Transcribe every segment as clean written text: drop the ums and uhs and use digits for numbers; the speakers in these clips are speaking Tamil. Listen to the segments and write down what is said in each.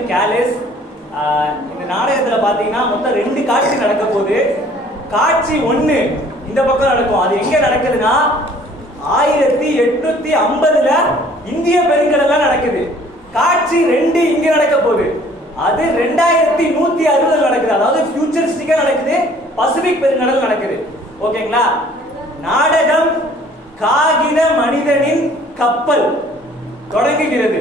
வந்து கேலிஸ். இந்த நாடகத்துல பாத்தீங்கன்னா மொத்தம் 2 காட்சி நடக்க போகுது. காட்சி 1 இந்த பக்கம் நடக்கும். அது எங்க நடக்குதுன்னா 1850ல இந்திய பெருங்கடல்ல நடக்குது. காட்சி 2 இங்க நடக்க போகுது. அது 2160 நடக்குது. அதாவது ஃபியூச்சரிஸ்டிக்கா நடக்குது. பசிபிக் பெருங்கடல் நடக்குது. ஓகேங்களா? நாடகம் காகித மனிதனின் கப்பல் தொடங்குகிறது.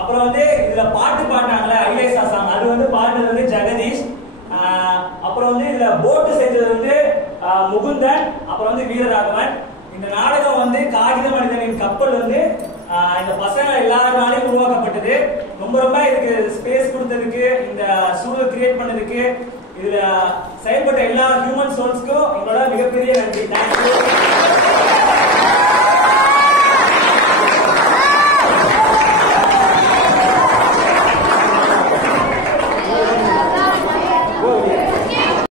அப்புறம் வந்து இதுல பாட்டு பாடினாங்கல்ல ஐலேசா சாங், அது வந்து பாடுனது வந்து ஜெகதீஷ். அப்புறம் வந்து இதுல போட்டு செஞ்சது வந்து முகுந்தன், அப்புறம் வந்து வீரராகவன். இந்த நாடகம் வந்து காகித மனிதனின் கப்பல் வந்து இந்த பசங்க எல்லாருனாலையும் உருவாக்கப்பட்டது. ரொம்ப ரொம்ப இதுக்கு ஸ்பேஸ் கொடுத்ததுக்கு, இந்த சூழல் கிரியேட் பண்ணதுக்கு, இதுல செயல்பட்ட எல்லா ஹியூமன் சோல்ஸ்க்கும் எங்களோட மிகப்பெரிய நன்றி.